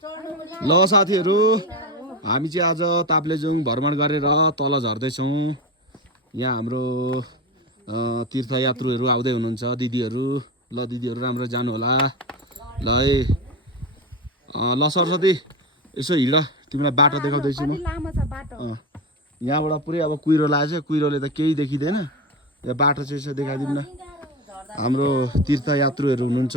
ल साथीहरू हामी चाहिँ आज ताप्लेजुङ भ्रमण गरेर तल झर्दैछौँ। यहाँ हाम्रो तीर्थयात्रुहरू आउँदै हुनुहुन्छ दिदीहरू। ल दिदीहरू राम्रो जानु होला। ल है ल सरस्वती यसो हिँड, तिमीलाई बाटो देखाउँदैछु म। यहाँबाट पुरै अब कुहिरो लागेको छ, कुहिरोले त केही देखिँदैन। यहाँ बाटो चाहिँ यसो देखाइदिउँ न। हाम्रो तीर्थयात्रुहरू हुनुहुन्छ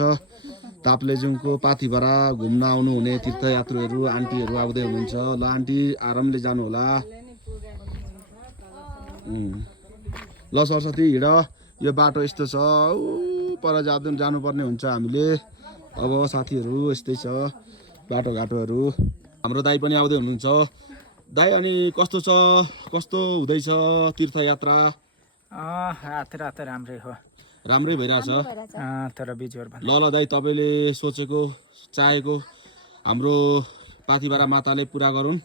ताप्लेजुङको पाथिभरा घुम्न आउनुहुने तीर्थयात्रुहरू आन्टीहरू आउँदै हुनुहुन्छ। ल आन्टी आरामले जानु होला। ल सरस्वती हिँड, यो बाटो यस्तो छ, ऊ पर जानुपर्ने हुन्छ हामीले। अब साथीहरू यस्तै छ बाटोघाटोहरू। हाम्रो दाइ पनि आउँदै हुनुहुन्छ। दाइ अनि कस्तो छ, कस्तो हुँदैछ तीर्थयात्रा? रात राम्रै हो, राम्रै भइरहेछ तर बिजोर ल ल दाइ तपाईँले सोचेको चाहेको हाम्रो पाथिभरा माताले पुरा गरून्।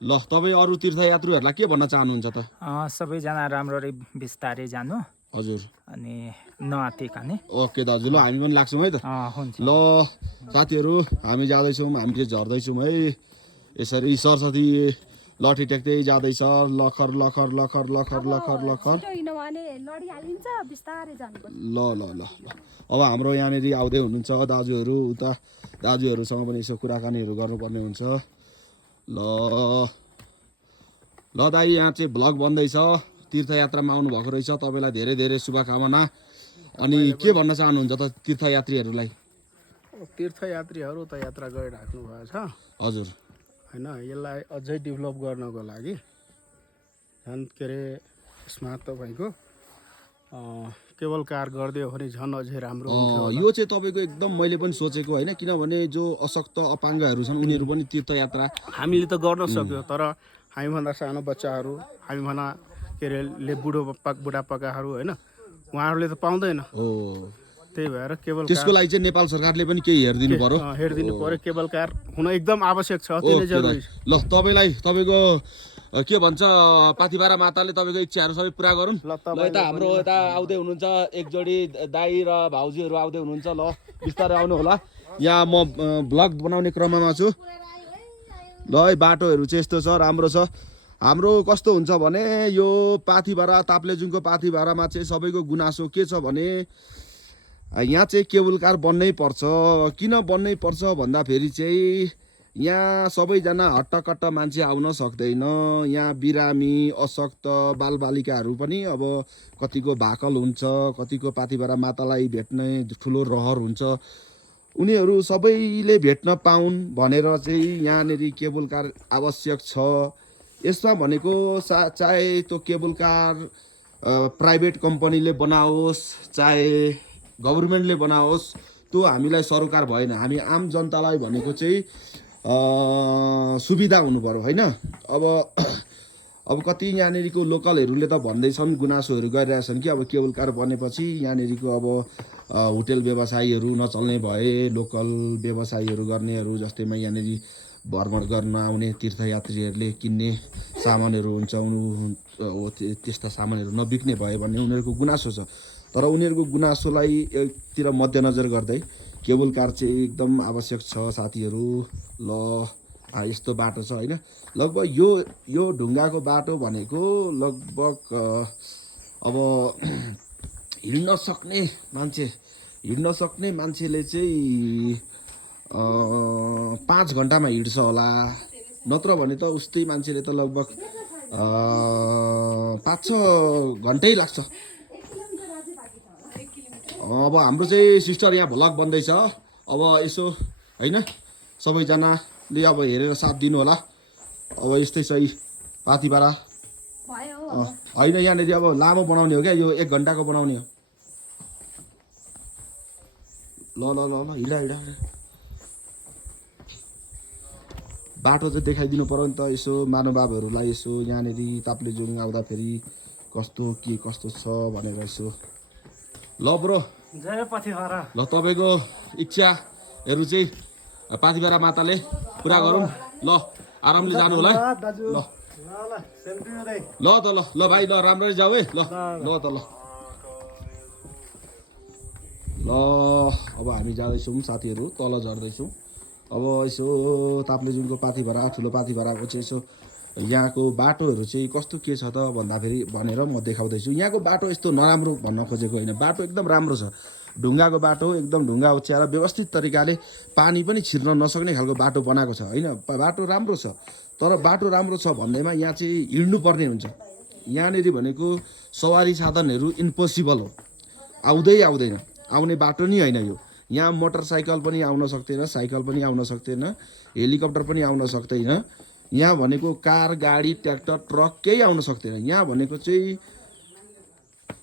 ल तपाईँ अरू तीर्थयात्रुहरूलाई के भन्न चाहनुहुन्छ त? सबैजना राम्ररी बिस्तारै जानु हजुर अनि नआत्तिकने। ओके दाजु, ल हामी पनि लाग्छौँ है त। हुन्छ ल साथीहरू हामी जाँदैछौँ, हामी चाहिँ झर्दैछौँ है। यसरी सरस्वती लठी टेक्दै जाँदैछ। लखर लखर लखर लखर लखर लखर। ल ल ल ल अब हाम्रो यहाँनिर आउँदै हुनुहुन्छ दाजुहरू। उता दाजुहरूसँग पनि यसो कुराकानीहरू गर्नुपर्ने हुन्छ। ल ल दाइ यहाँ चाहिँ भ्लग बन्दैछ, तीर्थयात्रामा आउनुभएको रहेछ, तपाईँलाई धेरै धेरै शुभकामना। अनि के भन्न चाहनुहुन्छ त तीर्थयात्रीहरूलाई? तीर्थयात्रीहरू त यात्रा गरिराख्नु भएको छ हजुर होइन, यसलाई अझै डेभलप गर्नको लागि झन् के अरे यसमा तपाईँको केबल कार गरिदियो भने झन् अझै राम्रो हुन्थ्यो। यो चाहिँ तपाईँको एकदम मैले पनि सोचेको होइन, किनभने जो अशक्त अपाङ्गहरू छन् उनीहरू पनि तीर्थयात्रा हामीले त गर्न सक्यो, तर हामीभन्दा सानो बच्चाहरू, हामीभन्दा के अरे बुढापाकाहरू होइन, उहाँहरूले त पाउँदैन। हो त्यही भएर केबल त्यसको लागि चाहिँ नेपाल सरकारले पनि केही हेरिदिनु पर्यो। हेरिदिनु पर्यो, केबल कार हुन एकदम आवश्यक छ, त्यो नै जरुरी छ। ल तपाईँलाई तपाईँको के भन्छ पाथिभरा माताले तपाईँको इच्छाहरू सबै पुरा गरून्। ल यता हाम्रो यता आउँदै हुनुहुन्छ एक जोडी दाई र भाउजूहरू आउँदै हुनुहुन्छ। ल बिस्तारै आउनु होला, यहाँ म भ्लग बनाउने क्रममा छु। ल है बाटोहरू चाहिँ यस्तो छ, राम्रो छ। हाम्रो कस्तो हुन्छ भने यो पाथिभरा ताप्लेजुङको पाथिभरामा चाहिँ सबैको गुनासो के छ भने यहाँ चाहिँ केबल कार बन्नै पर्छ। किन बन्नै पर्छ भन्दाखेरि चाहिँ यहाँ सबैजना हट्टकट्ट मान्छे आउन सक्दैन। यहाँ बिरामी अशक्त बालबालिकाहरू पनि अब कतिको भाकल हुन्छ, कतिको पाथिभरा मातालाई भेट्ने ठुलो रहर हुन्छ, उनीहरू सबैले भेट्न पाउन् भनेर चाहिँ यहाँनिर केबल कार आवश्यक छ। यसमा भनेको चाहे त्यो केबल कार प्राइभेट कम्पनीले बनाओस् चाहे गभर्मेन्टले बनाओस्, त्यो हामीलाई सरोकार भएन। हामी आम जनतालाई भनेको चाहिँ सुविधा हुनु पर्यो होइन। अब कति यहाँनिरको लोकलहरूले त भन्दैछन्, गुनासोहरू गरिरहेछन् कि अब केबल कार बनेपछि यहाँनिरको अब होटेल व्यवसायीहरू नचल्ने भए, लोकल व्यवसायीहरू गर्नेहरू जस्तैमा यहाँनिर भ्रमण गर्न आउने तीर्थयात्रीहरूले किन्ने सामानहरू हुन्छ, त्यस्ता सामानहरू नबिक्ने भयो भन्ने उनीहरूको गुनासो छ। तर उनीहरूको गुनासोलाई एकतिर मध्यनजर गर्दै केबल कार चाहिँ एकदम आवश्यक छ साथीहरू। ल यस्तो बाटो छ होइन, लगभग यो ढुङ्गाको बाटो भनेको लगभग अब हिँड्न सक्ने मान्छेले चाहिँ 5 घन्टामा हिँड्छ होला, नत्र भने त उस्तै मान्छेले त लगभग 5-6 घन्टै लाग्छ। अब हाम्रो चाहिँ सिस्टर यहाँ भ्लग बन्दैछ, अब यसो होइन सबैजनाले अब हेरेर साथ दिनु होला। अब यस्तै चाहिँ पाथिभरा होइन, यहाँनिर अब लामो बनाउने हो क्या, यो 1 घन्टाको बनाउने हो। ल ल ल ल हिँड बाटो चाहिँ देखाइदिनु पर्यो नि त यसो महानुभावहरूलाई, यसो यहाँनिर ताप्लेजुङ आउँदाखेरि कस्तो के कस्तो छ भनेर यसो। ल ब्रो जय पाथिभरा। ल तपाईँको इच्छाहरू चाहिँ पाथिभरा माताले पुरा गरौँ। ल आरामले जानु होला है। ल त ल भाइ, ल राम्ररी जाऊ है। ल त ल अब हामी जाँदैछौँ साथीहरू, तल झर्दैछौँ। अब यसो ताप्लेजुङको पाथिभरा ठुलो पाथिभराको चाहिँ यसो यहाँको बाटोहरू चाहिँ कस्तो के छ त भन्दाखेरि भनेर म देखाउँदैछु। यहाँको बाटो यस्तो नराम्रो भन्न खोजेको होइन, बाटो एकदम राम्रो छ। ढुङ्गाको बाटो एकदम ढुङ्गा उच्याएर व्यवस्थित तरिकाले पानी पनि छिर्न नसक्ने खालको बाटो बनाएको छ होइन। बाटो राम्रो छ, तर बाटो राम्रो छ भन्दैमा यहाँ चाहिँ हिँड्नुपर्ने हुन्छ। यहाँनिर भनेको सवारी साधनहरू इम्पोसिबल हो, आउँदैन, आउने बाटो नै होइन यो। यहाँ मोटरसाइकल पनि आउन सक्दैन, साइकल पनि आउन सक्दैन, हेलिकप्टर पनि आउन सक्दैन। यहाँ भनेको कार, गाडी, ट्र्याक्टर, ट्रक केही आउन सक्दैन। यहाँ भनेको चाहिँ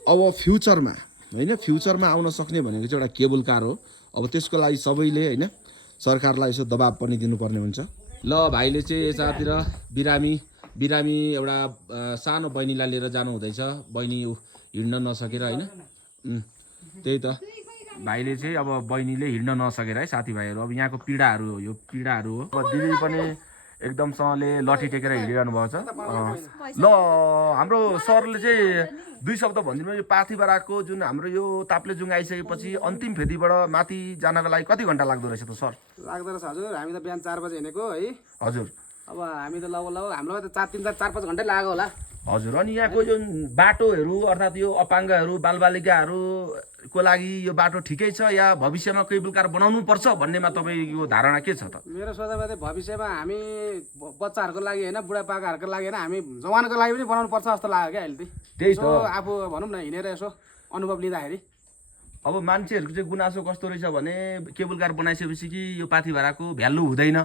अब फ्युचरमा होइन, फ्युचरमा आउन सक्ने भनेको चाहिँ एउटा केबल कार हो। अब त्यसको लागि सबैले होइन सरकारलाई यसो दबाब पनि दिनुपर्ने हुन्छ। ल भाइले चाहिँ यतातिर बिरामी एउटा सानो बहिनीलाई लिएर जानु हुँदैछ, बहिनी हिँड्न नसकेर होइन। त्यही त भाइले चाहिँ अब बहिनीले हिँड्न नसकेर है साथीभाइहरू, अब यहाँको पीडाहरू हो, यो पीडाहरू हो। अब दिदी पनि एकदमसँगले लठी टेकेर हिँडिरहनु भएको छ। ल हाम्रो सरले चाहिँ 2 शब्द भनिदिनु, यो पाथिभराको जुन हाम्रो यो ताप्लेजुङ आइसकेपछि अन्तिम फेदीबाट माथि जानको लागि कति घन्टा लाग्दो रहेछ त सर? लाग्दो रहेछ हजुर, हामी त बिहान 4 बजे हिँडेको है हजुर। अब हामी त लगभग हाम्रो त 4-5 घन्टै लाग्यो होला हजुर। अनि यहाँको जुन बाटोहरू अर्थात् यो अपाङ्गहरू बालबालिकाहरूको लागि यो बाटो ठिकै छ या भविष्यमा केबल कार बनाउनु पर्छ भन्नेमा तपाईँको धारणा के छ त? मेरो सोचाइमा चाहिँ भविष्यमा हामी बच्चाहरूको लागि होइन, बुढापाकाहरूको लागि होइन, हामी जवानको लागि पनि बनाउनु पर्छ जस्तो लाग्यो क्या अहिले। त्यही त आफू भनौँ न हिँडेर यसो अनुभव लिँदाखेरि अब मान्छेहरूको चाहिँ गुनासो कस्तो रहेछ भने केबल कार बनाइसकेपछि कि यो पाथिभराको भ्यालु हुँदैन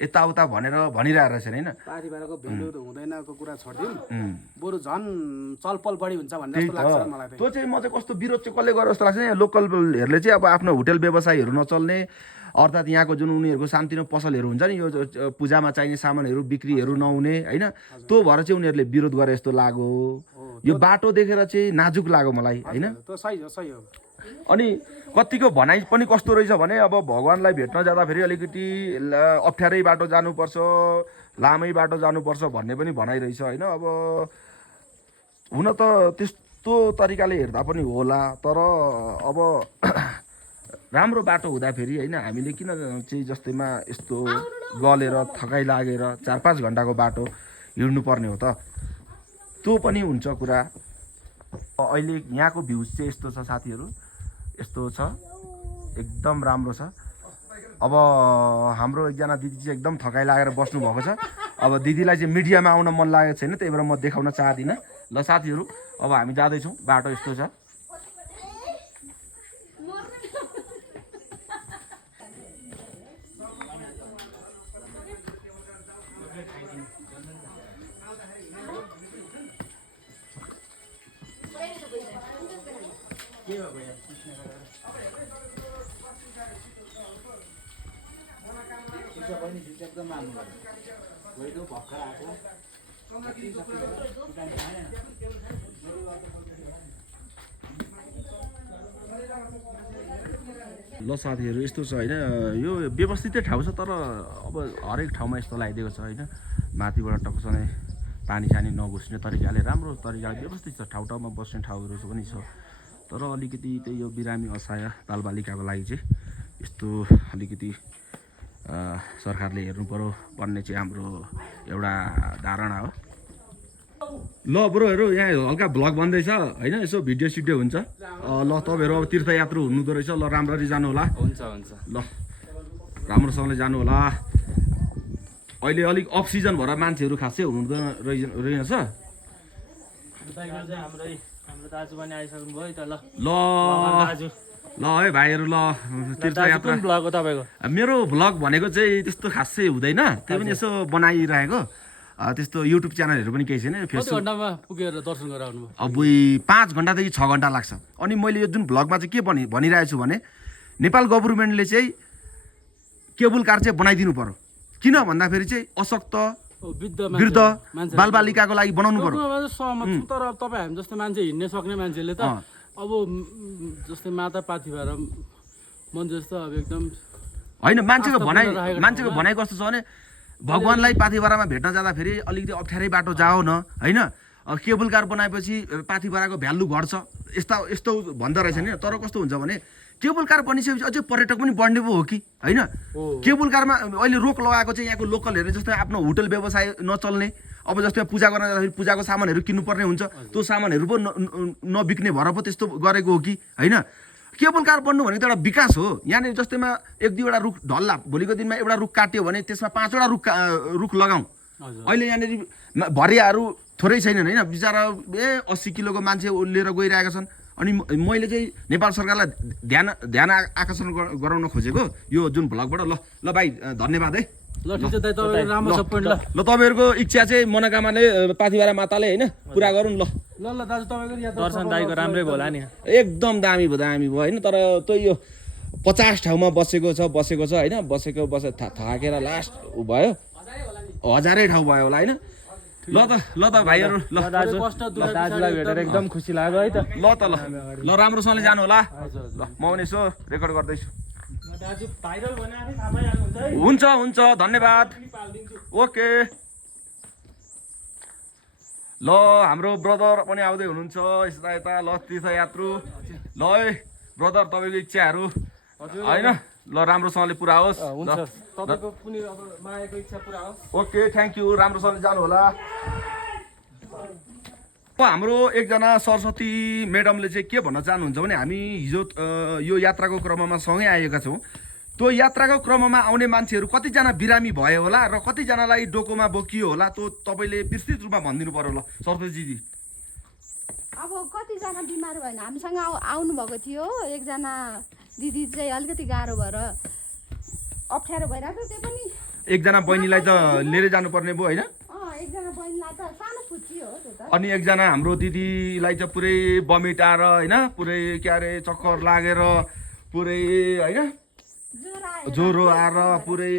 यताउता भनेर भनिरहेको रहेछन् होइन। पाथिभराको भ्यालु त हुँदैनको कुरा छोडिदिउँ, बरु झन् चलपल बढी हुन्छ भन्ने जस्तो लाग्छ मलाई। त्यो चाहिँ म चाहिँ कस्तो विरोध चाहिँ कसले गर्यो जस्तो लाग्छ यहाँ लोकलहरूले चाहिँ अब आफ्नो होटल व्यवसायहरू नचल्ने, अर्थात् यहाँको जुन उनीहरूको सानोतिनो पसलहरू हुन्छ नि, यो पूजामा चाहिने सामानहरू बिक्रीहरू नहुने होइन, त्यो भएर चाहिँ उनीहरूले विरोध गरे जस्तो लाग्यो। यो बाटो देखेर चाहिँ नाजुक लाग्यो मलाई होइन। त्यो सही हो, सही हो। अनि कतिको भनाइ पनि कस्तो रहेछ भने अब भगवान्लाई भेट्न जाँदाखेरि अलिकति अप्ठ्यारै बाटो जानुपर्छ, लामै बाटो जानुपर्छ भन्ने पनि भनाइरहेछ होइन। अब हुन त त्यस्तो तरिकाले हेर्दा पनि होला, तर अब राम्रो बाटो हुँदाखेरि होइन हामीले किन चाहिँ जस्तैमा यस्तो गलेर थकाइ लागेर 4-5 घन्टाको बाटो हिँड्नुपर्ने हो त? त्यो पनि हुन्छ कुरा। अहिले यहाँको भ्युज चाहिँ यस्तो छ साथीहरू, यस्तो छ, एकदम राम्रो छ। अब हाम्रो एकजना दिदी चाहिँ एकदम थकाइ लागेर बस्नु भएको छ। अब दिदीलाई चाहिँ मिडियामा आउन मन लागेको छैन, त्यही भएर म देखाउन चाहदिनँ। ल साथीहरू अब हामी जाँदैछौँ, बाटो यस्तो छ। ल साथीहरू यस्तो छ होइन, यो व्यवस्थितै ठाउँ छ, तर अब हरेक ठाउँमा यस्तो लगाइदिएको छ होइन, माथिबाट टक्कसँगै पानी सानी नघुस्ने तरिकाले राम्रो तरिकाले व्यवस्थित छ। ठाउँ ठाउँमा बस्ने ठाउँहरू पनि छ, तर अलिकति त्यही यो बिरामी असहाय बालबालिकाको लागि चाहिँ यस्तो अलिकति सरकारले हेर्नु पर्यो भन्ने चाहिँ हाम्रो एउटा धारणा हो। ल ब्रोहरू यहाँ हल्का भ्लग बन्दैछ होइन, यसो भिडियो सिडियो हुन्छ। ल तपाईँहरू अब तीर्थयात्रु हुनुहुँदो रहेछ, ल राम्ररी जानु होला। हुन्छ हुन्छ, ल राम्रोसँगले जानु होला। अहिले अलिक अफ सिजन भएर मान्छेहरू खासै हुनुहुँदो रहेछ। हाम्रो दाजु पनि आइसक्नु भयो त। ल ल दाजु ल है भाइहरू, ल तीर्थयात्रा ब्लग हो तपाईँको? मेरो भ्लग भनेको चाहिँ त्यस्तो खासै हुँदैन, त्यो पनि यसो बनाइरहेको। त्यस्तो युट्युब च्यानलहरू पनि केही छैन, फेसबुक। घन्टामा पुगेर दर्शन गरेर आउनु? अब 5 घन्टादेखि 6 घन्टा लाग्छ। अनि मैले यो जुन भ्लगमा चाहिँ के भनिरहेको छु भने नेपाल गभर्मेन्टले चाहिँ केबल कार चाहिँ बनाइदिनु पर्यो। किन भन्दाखेरि चाहिँ अशक्त वृद्ध बालबालिकाको लागि बनाउनु पर्यो। सहमत छु, तर तपाईँ हामी जस्तो मान्छे हिँड्ने सक्ने मान्छेले त अब जस्तै माता पाथिभरा मन्दिर जस्तो अब एकदम होइन, मान्छेको भनाइ कस्तो छ भने भगवान्लाई पाथिभरामा भेट्न जाँदाखेरि अलिकति अप्ठ्यारै बाटो जाओ न होइन, केबल कार बनाएपछि पाथिभराको भ्यालु घट्छ, यस्तो भन्दो रहेछ नि। तर कस्तो हुन्छ भने केबल कार बनिसकेपछि अझै पर्यटक पनि बढ्ने पो हो कि होइन केबल कारमा अहिले रोक लगाएको चाहिँ यहाँको लोकलहरू जस्तै आफ्नो होटल व्यवसाय नचल्ने अब जस्तै पूजा गर्न जाँदाखेरि पूजाको सामानहरू किन्नुपर्ने हुन्छ त्यो सामानहरू पो नबिक्ने भएर पो त्यस्तो गरेको हो कि होइन केबल कार बन्नु भनेको त एउटा विकास हो यहाँनिर जस्तैमा 1-2वटा रुख ढल्ला भोलिको दिनमा एउटा रुख काट्यो भने त्यसमा 5वटा रुख लगाउँ अहिले यहाँनिर भरियाहरू थोरै छैनन् होइन बिचरा 80 किलोको मान्छे लिएर गइरहेका छन् अनि मैले चाहिँ नेपाल सरकारलाई ध्यान आकर्षण गराउन खोजेको यो जुन भ्लगबाट ल भाइ धन्यवाद है ल ठिक छ दाइ तपाईँ राम्रो छ पोइन्ट ल तपाईँहरूको इच्छा चाहिँ मनोकामनाले पाथिभरा माताले होइन पुरा गरौँ ल ल दाजु तपाईँको यहाँ दर्शन दाइको राम्रै भयो होला नि एकदम दामी भयो होइन तर त्यही यो 50 ठाउँमा बसेको छ होइन थाकेर लास्ट भयो 1000 ठाउँ भयो होला होइन ल त भाइहरू ल दाजुलाई भेटेर एकदम खुसी लाग्यो है त ल राम्रोसँगले जानु होला ल म पनि यसो रेकर्ड गर्दैछु दाजु भाइरल बनाएर थाहा पाइहाल्नुहुन्छ है हुन्छ धन्यवाद ओके ल हाम्रो ब्रदर पनि आउँदै हुनुहुन्छ यता ल तीर्थयात्रु ल है ब्रदर तपाईँको इच्छाहरू होइन ल राम्रोसँगले पुरा होस् तपाईँको पनि अब मायाको इच्छा पुरा होस् ओके थ्याङ्क यू राम्रोसँगले जानु होला हाम्रो एकजना सरस्वती म्याडमले चाहिँ के भन्न चाहनुहुन्छ भने हामी हिजो यो यात्राको क्रममा सँगै आएका छौँ त्यो यात्राको क्रममा आउने मान्छेहरू कतिजना बिरामी भयो होला र कतिजनालाई डोकोमा बोकियो होला त्यो तपाईँले विस्तृत रूपमा भनिदिनु पर्यो होला सरस्वतीजी अब कतिजना बिमार भएन हामीसँग आउनुभएको थियो एकजना दिदी चाहिँ अलिकति गाह्रो भएर अप्ठ्यारो भइरहेको त्यो पनि एकजना बहिनीलाई त लिएर जानुपर्ने भयो होइन एकजना बहिनीलाई त सानो फुच्ची हो त्यो त अनि एकजना हाम्रो दिदीलाई चाहिँ पुरै बमिट आएर होइन पुरै के अरे चक्कर लागेर पुरै होइन ज्वरो आएर पुरै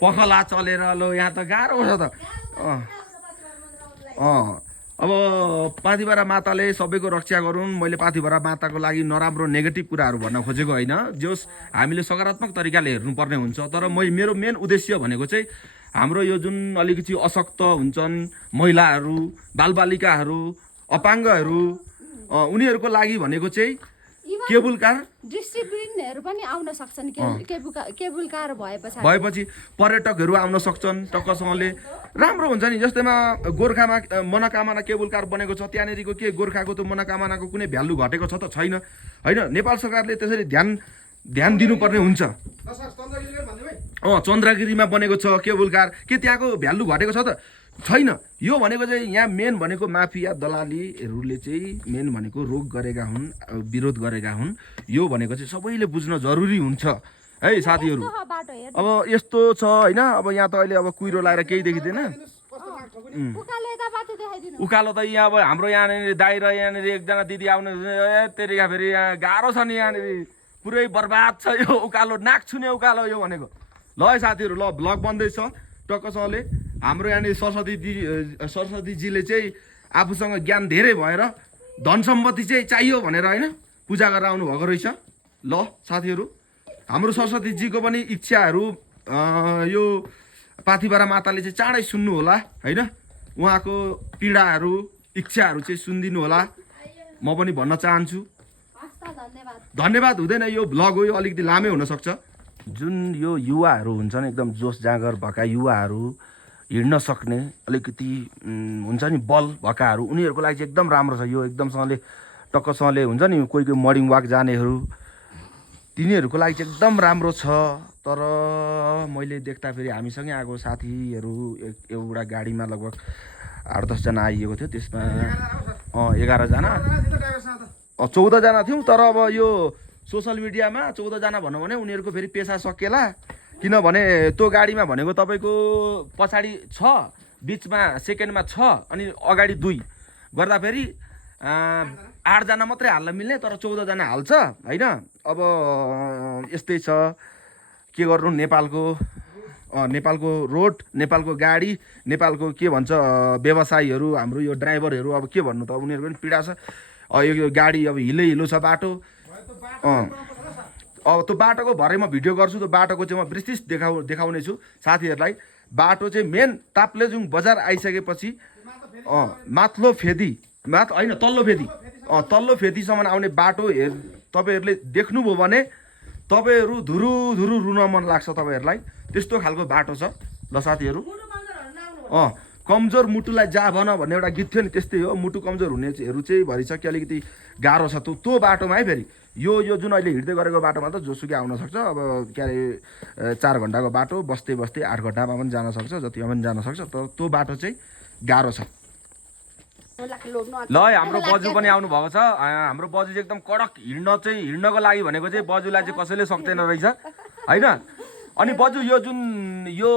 पखला चलेर लो यहाँ त गाह्रो छ त अब पाथिभरा माताले सबैको रक्षा गरून् मैले पाथिभरा माताको लागि नराम्रो नेगेटिभ कुराहरू भन्न खोजेको होइन जोस् हामीले सकारात्मक तरिकाले हेर्नुपर्ने हुन्छ तर मेरो मेन उद्देश्य भनेको चाहिँ हाम्रो यो जुन अलिकति अशक्त हुन्छन् महिलाहरू बालबालिकाहरू अपाङ्गहरू उनीहरूको लागि भनेको चाहिँ केबल कार दृष्टिविहीनहरू पनि आउन सक्छन् केबल कार भएपछि पर्यटकहरू आउन सक्छन् टक्कसँगले राम्रो हुन्छ नि जस्तैमा गोर्खामा मनोकामना केबल कार बनेको छ त्यहाँनिरको के गोर्खाको त्यो मनोकामनाको कुनै भ्यालु घटेको छ त छैन होइन नेपाल सरकारले त्यसरी ध्यान दिनुपर्ने हुन्छ चन्द्रगिरीमा बनेको छ केबल कार के त्यहाँको भ्यालु घटेको छ त छैन यो भनेको चाहिँ यहाँ मेन भनेको माफिया दलालीहरूले चाहिँ मेन भनेको रोक गरेका हुन् विरोध गरेका हुन् यो भनेको चाहिँ सबैले बुझ्न जरुरी हुन्छ है साथीहरू अब यस्तो छ होइन अब यहाँ त अहिले अब कुहिरो लगाएर केही देखिँदैन उकालो त यहाँ अब हाम्रो यहाँनिर दाइ र यहाँनिर एकजना दिदी आउने तेरिका फेरि यहाँ गाह्रो छ नि यहाँनिर पुरै बर्बाद छ यो उकालो नाक छुने उकालो यो भनेको ल है साथीहरू ल भ्लग बन्दैछ टक्कसँगले हाम्रो यहाँनिर सरस्वतीजीले चाहिँ आफूसँग ज्ञान धेरै भएर धन सम्पत्ति चाहिँ चाहियो भनेर होइन पूजा गरेर आउनुभएको रहेछ ल साथीहरू हाम्रो सरस्वतीजीको पनि इच्छाहरू यो पाथिभरा माताले चाहिँ चाँडै सुन्नु होला होइन उहाँको पीडाहरू इच्छाहरू चाहिँ सुनिदिनु होला म पनि भन्न चाहन्छु धन्यवाद हुँदैन यो भ्लग हो यो अलिकति लामै हुनसक्छ जुन यो युवाहरू हुन्छन् एकदम जोस जाँगर भएका युवाहरू हिँड्न सक्ने अलिकति हुन्छ नि बल भएकाहरू उनीहरूको लागि चाहिँ एकदम राम्रो छ यो एकदमसँगले टक्कसँगले हुन्छ नि कोही मर्निङ वाक जानेहरू तिनीहरूको लागि चाहिँ एकदम राम्रो छ तर मैले देख्दाखेरि हामीसँगै आएको साथीहरू एउटा गाडीमा लगभग 8-10 जना आइएको थियो त्यसमा 11 जना 14 जना थियौँ तर अब यो सोसल मिडियामा 14 जना भनौँ भने उनीहरूको फेरि पेसा सकिएला किनभने त्यो गाडीमा भनेको तपाईँको पछाडि 6 बिचमा सेकेन्डमा 6 अनि अगाडि 2 गर्दा फेरि 8 जना मात्रै हाल्न मिल्ने तर 14 जना हाल्छ होइन अब यस्तै छ के गर्नु नेपालको रोड नेपालको गाडी नेपालको के भन्छ व्यवसायीहरू हाम्रो यो ड्राइभरहरू अब के भन्नु त उनीहरूको पनि पीडा छ यो गाडी अब हिलो छ बाटो अब त्यो बाटोको भरे म भिडियो गर्छु त्यो बाटोको चाहिँ म विस्तृत देखाउने छु साथीहरूलाई बाटो चाहिँ मेन ताप्लेजुङ बजार आइसकेपछि तल्लो फेदी तल्लो फेदीसम्म आउने बाटो तपाईँहरूले देख्नुभयो भने तपाईँहरू धुरु धुरु रुन मन लाग्छ तपाईँहरूलाई। त्यस्तो खालको बाटो छ ल साथीहरू। कमजोर मुटुलाई जा भन भन्ने एउटा गीत थियो नि, त्यस्तै हो। मुटु कमजोर हुनेहरू चाहिँ भरिसक्यो, अलिकति गाह्रो छ त्यो बाटोमा है। फेरि यो जुन अहिले हिँड्दै गरेको बाटोमा त जोसुकै आउन सक्छ। अब के अरे 4 घन्टाको बाटो बस्दै बस्दै 8 घन्टामा पनि जान सक्छ, जतिमा पनि जान सक्छ। तर त्यो बाटो चाहिँ गाह्रो छ। ल हाम्रो बजु पनि आउनु भएको छ। हाम्रो बजु चाहिँ एकदम कडक हिँड्नको लागि भनेको चाहिँ बजुलाई चाहिँ कसैले सक्दैन रहेछ होइन। अनि बजु यो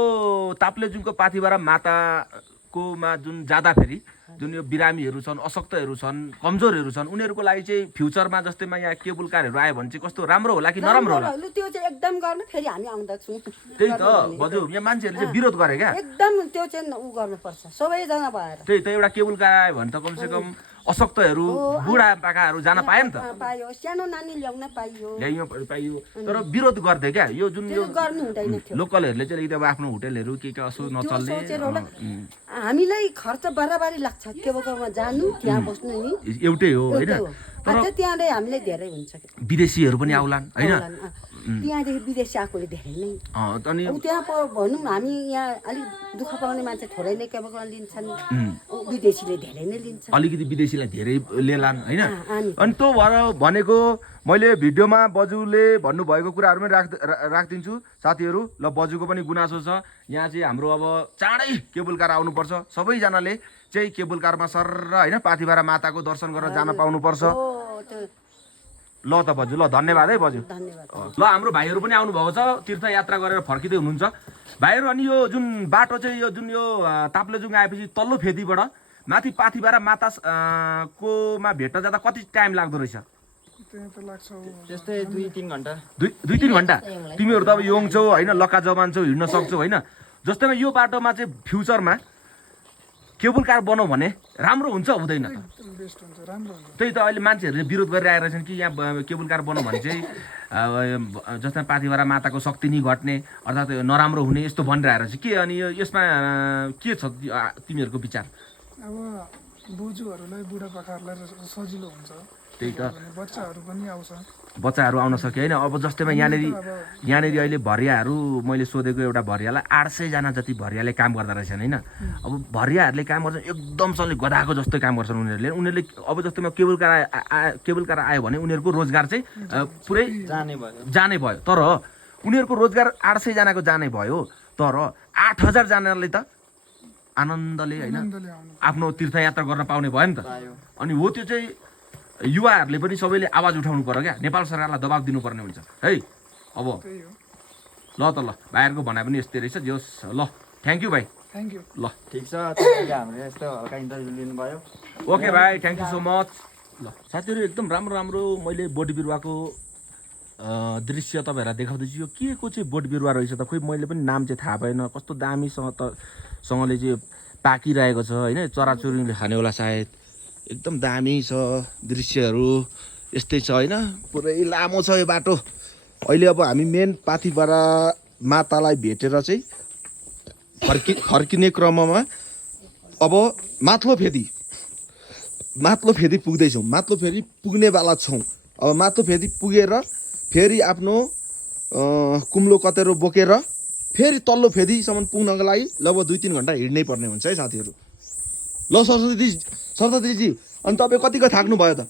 ताप्लेजुङको पाथिभरा माताकोमा जुन जाँदाखेरि जुन यो बिरामीहरू छन्, अशक्तहरू छन्, कमजोरहरू छन्, उनीहरूको लागि चाहिँ फ्युचरमा जस्तैमा यहाँ केबुल कारहरू आयो भने चाहिँ कस्तो राम्रो होला कि नराम्रो होला? त्यो चाहिँ एकदम गर्नु, फेरि हामी आउँदैछौँ। त्यही त बजु यहाँ मान्छेहरूले चाहिँ विरोध गरे क्या, एकदम त्यो चाहिँ उ गर्नुपर्छ सबैजना भएर। त्यही त एउटा केबुल कार आयो भने त कमसेकम अशक्तहरू बुढापाकाहरू जान पायो नि त, पायो, सानो नानी ल्याउन पाइयो पाइयो। तर विरोध गर्दै क्या यो जुन यो गर्नु हुँदैन थियो। लोकलहरूले चाहिँ एकदम आफ्नो होटेलहरू के असो नचल्ने। हामीलाई खर्च बराबरी लाग्छ केबुलमा जानु, त्यहाँ बस्नु नि एउटै हो होइन। अझ त्यहाँले हामीले धेरै हुन्छ, विदेशीहरू पनि आउलान् होइन। त्यहाँदेखि विदेशी आएकोले धेरै नै। अनि त्यहाँ भनौँ हामी यहाँ अलिक दुःख पाउने मान्छे थोरै नै केबुलमा लिन्छन्, विदेशीले धेरै नै लिन्छ। अलिकति विदेशीलाई धेरै लिएलान् होइन। अनि त्यो भएर भनेको मैले भिडियोमा बजुले भन्नुभएको कुराहरू पनि राखिदिन्छु साथीहरू। ल बजुको पनि गुनासो छ यहाँ चाहिँ हाम्रो अब चाँडै केबुल कार आउनुपर्छ। सबैजनाले चाहिँ केबुल कारमा सर होइन पाथिभरा माताको दर्शन गरेर जान पाउनुपर्छ। ल त बजु, ल धन्यवाद है बजु। ल हाम्रो भाइहरू पनि आउनुभएको छ, तीर्थयात्रा गरेर फर्किँदै हुनुहुन्छ भाइहरू। अनि यो जुन बाटो चाहिँ यो जुन यो ताप्लेजुङ आएपछि तल्लो फेदीबाट माथि पाथिभरा माता कोमा भेट्न जाँदा कति टाइम लाग्दो रहेछ? त्यस्तै 2-3 घन्टा। 2-3 घन्टा? तिमीहरू त अब योङ छौ होइन, लक्का जवान छौ, हिँड्न सक्छौ होइन। जस्तैमा यो बाटोमा चाहिँ फ्युचरमा केबुल कार बनाऊ भने राम्रो हुन्छ हुँदैन? त्यही त अहिले मान्छेहरूले विरोध गरिरहेका रहेछन् कि यहाँ केबुल कार बनाऊ भने चाहिँ जस्तै पाथिभरा माताको शक्ति नै घट्ने अर्थात् नराम्रो हुने यस्तो भनिरहेको रहेछ के। अनि यसमा के छ तिमीहरूको विचार? अब बोजूहरूलाई बुढापाकाहरूलाई सजिलो हुन्छ, त्यही त बच्चाहरू पनि आउँछ, बच्चाहरू आउन सक्यो होइन। अब जस्तैमा यहाँनिर अहिले भरियाहरू मैले सोधेको एउटा भरियालाई 800 जना जति भरियाले काम गर्दा रहेछन् होइन। अब भरियाहरूले काम गर्छन् एकदम सल्ले गधाको जस्तै काम गर्छन् उनीहरूले। अब जस्तैमा केबुल कार आयो भने उनीहरूको रोजगार चाहिँ पुरै जाने भयो। तर उनीहरूको रोजगार 800 जनाको जाने भयो, तर 8000 जनाले त आनन्दले होइन आफ्नो तीर्थयात्रा गर्न पाउने भयो नि त। अनि हो त्यो चाहिँ युवाहरूले पनि सबैले आवाज उठाउनु पर्यो क्या, नेपाल सरकारलाई दबाब दिनुपर्ने हुन्छ है। अब ल त ल भाइहरूको भनाइ पनि यस्तै रहेछ जोस्। ल थ्याङ्क यू भाइ। Thank you. ल ठिक छ, हामीले यस्तो हल्का इन्टरभ्यू लिनुभयो। ओके भाइ, थ्याङ्क यू सो मच। ल साथीहरू एकदम राम्रो राम्रो मैले बोट बिरुवाको दृश्य तपाईँहरूलाई देखाउँदैछु। यो के को चाहिँ बोट बिरुवा रहेछ त खोइ मैले पनि नाम चाहिँ थाहा भएन। कस्तो दामीसँगले चाहिँ पाकिरहेको छ होइन, चराचुरुङ्गीले खानेवाला सायद। एकदम दामी छ दृश्यहरू, यस्तै छ होइन। पुरै लामो छ यो बाटो। अहिले अब हामी मेन पाथिभरा मातालाई भेटेर चाहिँ फर्किने क्रममा अब माथिल्लो फेदी पुग्दैछौँ। माथिल्लो फेदी पुग्नेवाला छौँ। अब माथिल्लो फेदी पुगेर फेरि आफ्नो कुम्लो कतेरो बोकेर फेरि तल्लो फेदीसम्म पुग्नको लागि लगभग 2-3 घन्टा हिँड्नै पर्ने हुन्छ है साथीहरू। ल सरस्वतीजी अनि तपाईँ कतिको थाक्नुभयो त?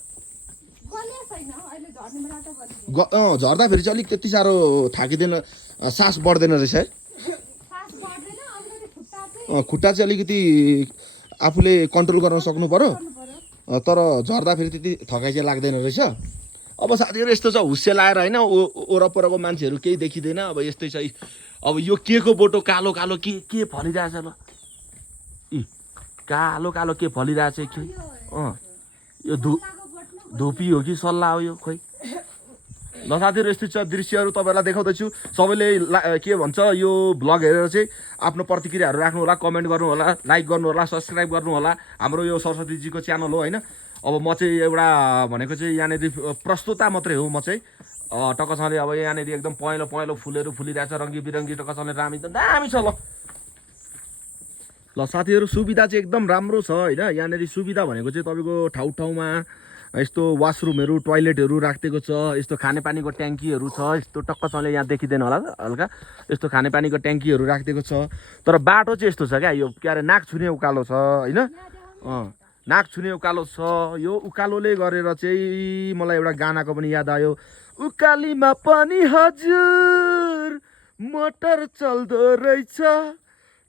झर्दाखेरि चाहिँ अलिक त्यति साह्रो थाकिँदैन, सास बढ्दैन रहेछ है? खुट्टा चाहिँ अलिकति आफूले कन्ट्रोल गर्न सक्नु पर्यो, तर झर्दाखेरि त्यति थकाइ चाहिँ लाग्दैन रहेछ। अब साथीहरू यस्तो छ, हुस्से लाएर होइन वरपरको मान्छेहरू केही देखिँदैन। अब यस्तै छ। अब यो के को बोटो कालो कालो के फलिरहेछ? ल कालो कालो के फलिरहेछ कि? यो धुपी हो कि सल्लाह हो यो खोइ। ल साथीहरू यस्तै छ दृश्यहरू तपाईँहरूलाई देखाउँदैछु। सबैले के भन्छ यो भ्लग हेरेर चाहिँ आफ्नो प्रतिक्रियाहरू राख्नु होला, कमेन्ट गर्नु होला, लाइक गर्नु होला, सब्सक्राइब गर्नु होला। हाम्रो यो सरस्वतीजीको च्यानल हो होइन। अब म चाहिँ एउटा भनेको चाहिँ यहाँनिर प्रस्तुता मात्रै हो म चाहिँ। टक्कसँगले अब यहाँनिर एकदम पहेँलो पहेँलो फुलहरू फुलिरहेछ, रङ्गी बिरङ्गी टक्कसँगले दामी छ। ल साथीहरू सुविधा चाहिँ एकदम राम्रो छ होइन। यहाँनिर सुविधा भनेको चाहिँ तपाईँको ठाउँ ठाउँमा यस्तो वासरुमहरू टोयलेटहरू राखिदिएको छ, यस्तो खानेपानीको ट्याङ्कीहरू छ, यस्तो टक्कसँगले यहाँ देखिँदैन होला हल्का यस्तो खानेपानीको ट्याङ्कीहरू राखिदिएको छ। तर बाटो चाहिँ यस्तो छ क्या, यो के अरे नाक छुने उकालो छ होइन, नाक छुने उकालो छ। यो उकालोले गरेर चाहिँ मलाई एउटा गानाको पनि याद आयो, उकालीमा पनि हजुर मोटर चल्दो रहेछ,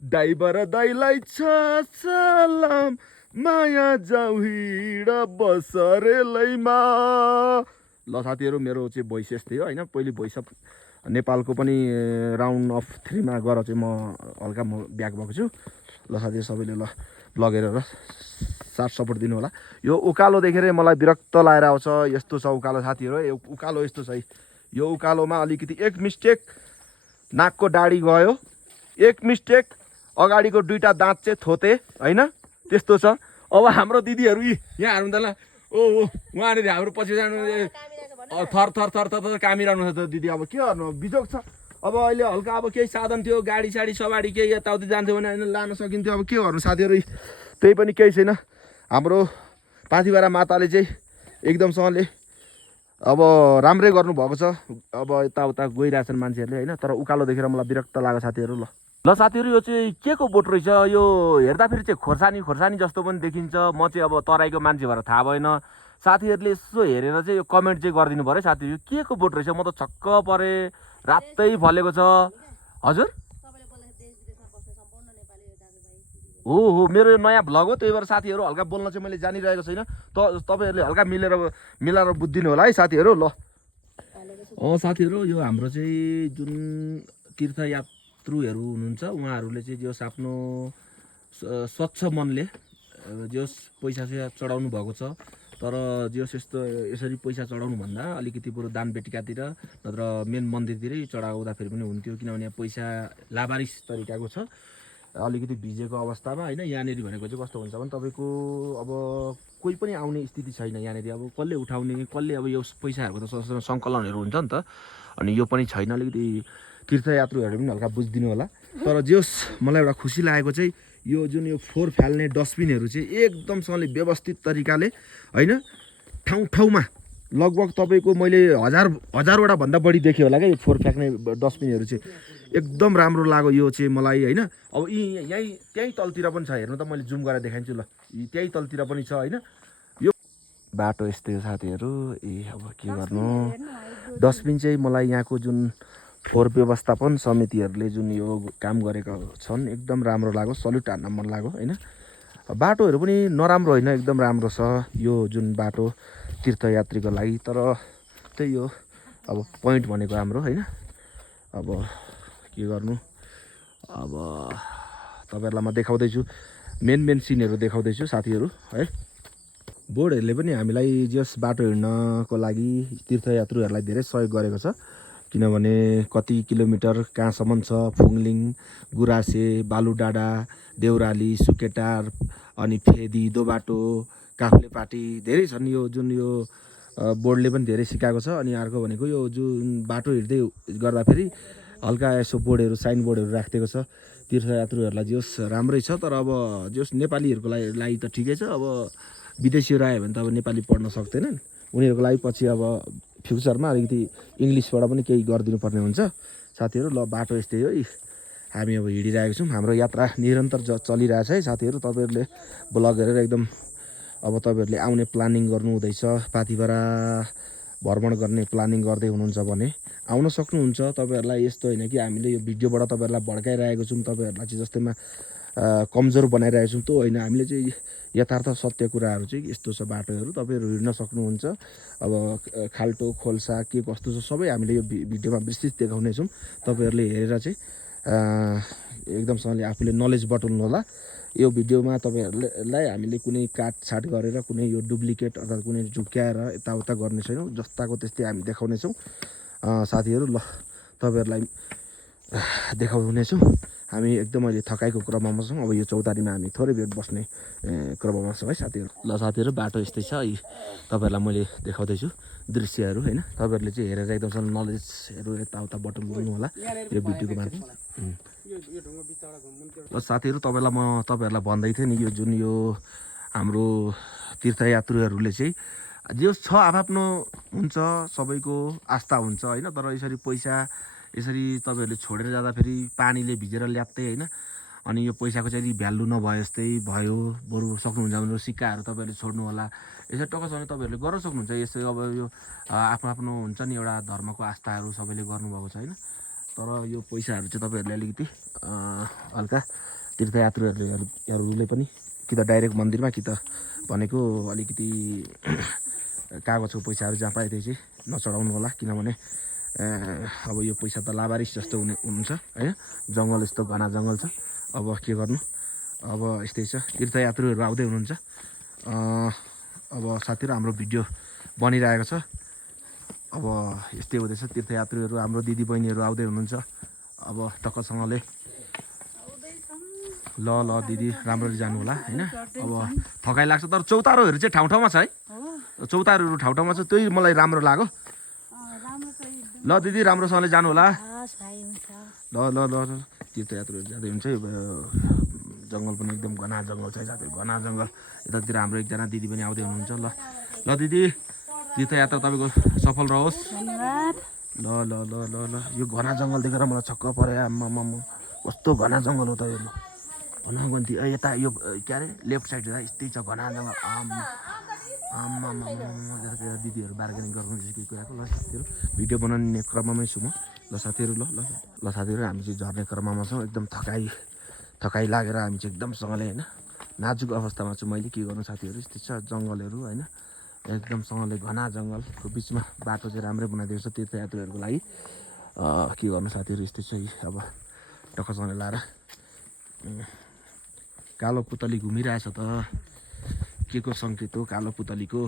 ड्राइभर दाइलाई छ सलाम, माया जाऊ हिँड बस रेलैमा। ल साथीहरू मेरो चाहिँ भोइस यस्तै हो होइन। पहिले भोइस अफ नेपालको पनि राउन्ड अफ 3 मा गएर चाहिँ म हल्का ब्याक भएको छु। ल साथीहरू सबैले ल ब्लग हेरेर साथ सपोर्ट दिनु होला। यो उकालो देखेर मलाई विरक्त लागेर आउँछ, यस्तो छ उकालो साथीहरू। यो उकालो यस्तो छ, यो उकालोमा अलिकति एक मिस्टेक नाकको डाडी गयो, एक मिस्टेक अगाडिको 2टा दाँत चाहिँ थोते होइन, त्यस्तो छ। अब हाम्रो दिदीहरू यहाँ हेर्नु त ल, ओ उहाँनिर हाम्रो पछि जानु थर थर थर थर थर कामिरहनु छ त दिदी। अब के गर्नु, बिजोग छ। अब अहिले हल्का अब केही साधन थियो, गाडी साडी सवारी केही यताउति जान्थ्यो भने होइन लान सकिन्थ्यो। अब के गर्नु साथीहरू, त्यही पनि केही छैन। हाम्रो पाथिभरा माताले चाहिँ एकदमसँगले अब राम्रै गर्नुभएको छ। अब यताउता गइरहेछन् मान्छेहरूले होइन, तर उकालो देखेर मलाई विरक्त लाग्यो साथीहरू। ल साथीहरू यो चाहिँ के को बोट रहेछ, यो हेर्दाखेरि चाहिँ खोर्सानी खोर्सानी जस्तो पनि देखिन्छ। म चाहिँ अब तराईको मान्छे भएर थाहा भएन, साथीहरूले यसो हेरेर चाहिँ यो कमेन्ट चाहिँ गरिदिनु पऱ्यो साथीहरू, के को बोट रहेछ। म त छक्क परेँ, रातै फलेको छ। हजुर हो मेरो यो नयाँ भ्लग हो, त्यही भएर साथीहरू हल्का बोल्न चाहिँ मैले जानिरहेको छैन। तपाईँहरूले हल्का मिलाएर बुझिदिनु होला है साथीहरू। ल साथीहरू यो हाम्रो चाहिँ जुन तीर्थयात्रुहरू हुनुहुन्छ उहाँहरूले चाहिँ जस आफ्नो स्वच्छ मनले जस पैसा चाहिँ चढाउनु भएको छ। तर जस यस्तो यसरी पैसा चढाउनु भन्दा अलिकति बरु दान पेटिकातिर नत्र मेन मन्दिरतिरै चढाउँदाखेरि पनि हुन्थ्यो, किनभने पैसा लावारिस तरिकाको छ। अलिकति भिजेको अवस्थामा होइन, यहाँनिर भनेको चाहिँ कस्तो हुन्छ भने तपाईँको अब कोही पनि आउने स्थिति छैन यहाँनिर। अब कसले उठाउने, कसले अब यो पैसाहरूको त सङ्कलनहरू हुन्छ नि त, अनि यो पनि छैन। अलिकति तीर्थयात्रुहरूले पनि हल्का बुझिदिनु होला। तर जस मलाई एउटा खुसी लागेको चाहिँ यो जुन यो फोहोर फाल्ने डस्टबिनहरू चाहिँ एकदमसँगले व्यवस्थित तरिकाले होइन, ठाउँ ठाउँमा लगभग तपाईँको मैले हजारवटा भन्दा बढी देखेँ होला क्या यो फोहोर फ्याँक्ने डस्टबिनहरू चाहिँ। एकदम राम्रो लाग्यो यो चाहिँ मलाई होइन। अब त्यहीँ तलतिर पनि छ, हेर्नु त मैले जुम गरेर देखाइदिन्छु ल, त्यहीँ तलतिर पनि छ होइन। यो बाटो यस्तै हो साथीहरू। अब के गर्नु, डस्टबिन चाहिँ मलाई यहाँको जुन फोहोर व्यवस्थापन समितिहरूले जुन यो काम गरेका छन् एकदम राम्रो लाग्यो, सल्युट हान्न मन लाग्यो होइन। बाटोहरू पनि नराम्रो होइन, एकदम राम्रो छ यो जुन बाटो तीर्थयात्रीको लागि। तर त्यही हो अब पोइन्ट भनेको हाम्रो होइन। अब के गर्नु, अब तपाईँहरूलाई म देखाउँदैछु, मेन सिनहरू देखाउँदैछु साथीहरू है। बोर्डहरूले पनि हामीलाई जस बाटो हिँड्नको लागि तीर्थयात्रुहरूलाई धेरै सहयोग गरेको छ, किनभने कति किलोमिटर कहाँसम्म छ, फुङलिङ, गुरासे, बालुडाँडा, देउराली, सुकेटार, अनि फेदी, दोबाटो, काफ्लेपाटी धेरै छन्। यो जुन यो बोर्डले पनि धेरै सिकाएको छ। अनि अर्को भनेको यो जुन बाटो हिँड्दै गर्दाखेरि हल्का यसो बोर्डहरू साइन बोर्डहरू राखिदिएको छ तीर्थयात्रुहरूलाई, जस राम्रै छ। तर अब जस नेपालीहरूको लागि त ठिकै छ, अब विदेशीहरू आयो भने त अब नेपाली पढ्न सक्दैनन्, उनीहरूको लागि पछि अब फ्युचरमा अलिकति इङ्ग्लिसबाट पनि केही गरिदिनु पर्ने हुन्छ साथीहरू। ल बाटो यस्तै हो, हामी अब हिँडिरहेको छौँ, हाम्रो यात्रा निरन्तर चलिरहेछ है साथीहरू। तपाईँहरूले ब्लग हेरेर एकदम अब तपाईँहरूले आउने प्लानिङ गर्नु हुँदैछ, पाथिभरा भ्रमण गर्ने प्लानिङ गर्दै हुनुहुन्छ भने आउन सक्नुहुन्छ। तपाईँहरूलाई यस्तो होइन कि हामीले यो भिडियोबाट तपाईँहरूलाई भड्काइरहेको छौँ, तपाईँहरूलाई चाहिँ जस्तैमा कमजोर बनाइरहेको छौँ, त्यो होइन। हामीले चाहिँ यथार्थ सत्य कुराहरू चाहिँ यस्तो छ बाटोहरू, तपाईँहरू हिँड्न सक्नुहुन्छ। अब खाल्टो खोल्सा के कस्तो छ सबै हामीले यो भिडियोमा विस्तृत देखाउनेछौँ। तपाईँहरूले हेरेर चाहिँ एकदमसँगले आफूले नलेज बटुल्नु होला। यो भिडियोमा तपाईँहरूलाई हामीले कुनै काटछाट गरेर कुनै यो डुप्लिकेट अथवा कुनै झुक्क्याएर यताउता गर्ने छैनौँ, जस्ताको त्यस्तै हामी देखाउनेछौँ साथीहरू। ल तपाईँहरूलाई देखाउनेछौँ। हामी एकदम अहिले थकाइको क्रममा छौँ। अब यो चौतारीमा हामी थोरै बेर बस्ने क्रममा छौँ है साथीहरू। ल साथीहरू बाटो यस्तै छ, तपाईँहरूलाई मैले देखाउँदैछु दृश्यहरू होइन। तपाईँहरूले चाहिँ हेरेर एकदम नलेजहरू यताउता बटुल्नु होला यो भिडियोको मार्फत। ल साथीहरू तपाईँहरूलाई भन्दै थिएँ नि, यो जुन यो हाम्रो तीर्थयात्रुहरूले चाहिँ जे छ आफ्नो हुन्छ सबैको आस्था हुन्छ होइन। तर यसरी पैसा यसरी तपाईँहरूले छोडेर जाँदाखेरि पानीले भिजेर ल्याप्दै होइन, अनि यो पैसाको चाहिँ भ्यालु नभए जस्तै भयो। बरु सक्नुहुन्छ भने सिक्काहरू तपाईँहरूले छोड्नु होला, यसरी टक्कसँग तपाईँहरूले गर्न सक्नुहुन्छ। यसै अब यो आफ्नो आफ्नो हुन्छ नि एउटा धर्मको आस्थाहरू सबैले गर्नुभएको छ होइन। तर यो पैसाहरू चाहिँ तपाईँहरूले अलिकति हल्का तीर्थयात्रीहरूले पनि कि त डाइरेक्ट मन्दिरमा कि त भनेको अलिकति कागजको पैसाहरू जहाँ पाए त्यही चाहिँ नचढाउनु होला, किनभने अब यो पैसा त लावारिस जस्तो हुनुहुन्छ होइन। जङ्गल यस्तो घना जङ्गल छ, अब के गर्नु। अब यस्तै छ, तीर्थयात्रीहरू आउँदै हुनुहुन्छ। अब साथीहरू हाम्रो भिडियो बनिरहेको छ। अब यस्तै हुँदैछ, तीर्थयात्रीहरू हाम्रो दिदीबहिनीहरू आउँदै हुनुहुन्छ। अब टक्कसँगले ल दिदी राम्ररी जानु होला होइन। अब थकाइ लाग्छ, तर चौतारोहरू चाहिँ ठाउँ ठाउँमा छ है। चौतारोहरू ठाउँ ठाउँमा छ, त्यही मलाई राम्रो लाग्यो। ल दिदी राम्रोसँगले जानु होला। ल ल ल ल तीर्थयात्रीहरू जाँदै हुन्छ। जङ्गल पनि एकदम घना जङ्गल छ है साथीहरू, घना जङ्गल। यतातिर हाम्रो एकजना दिदी पनि आउँदै हुनुहुन्छ। ल दिदी तीर्थयात्रा तपाईँको सफल रहोस्। ल ल ल ल ल यो घना जङ्गल देखेर मलाई छक्क पऱ्यो। आम्मा कस्तो घना जङ्गल हो त यो। घना गन्ती यता यो के अरे लेफ्ट साइड यस्तै छ घना जङ्गल। आम्मा दिदीहरू बार्गेनिङ गर्नुहुन्छ केही कुराको। ल साथीहरू भिडियो बनाउने क्रममै छु म। ल साथीहरू ल साथीहरू हामी चाहिँ झर्ने क्रममा छौँ। एकदम थकाइ लागेर हामी चाहिँ एकदमसँगले होइन नाजुक अवस्थामा छु। मैले के गर्नु साथीहरू, यस्तै छ जङ्गलहरू होइन। एकदमसँगले घना जङ्गलको बिचमा बाटो चाहिँ राम्रै बनाइदिएको छ तीर्थयात्रीहरूको लागि। के गर्नु साथीहरू, यस्तै छ। अब टक्कसँगले लाएर कालो पुतली घुमिरहेछ त, के को सङ्केत हो कालो पुतलीको।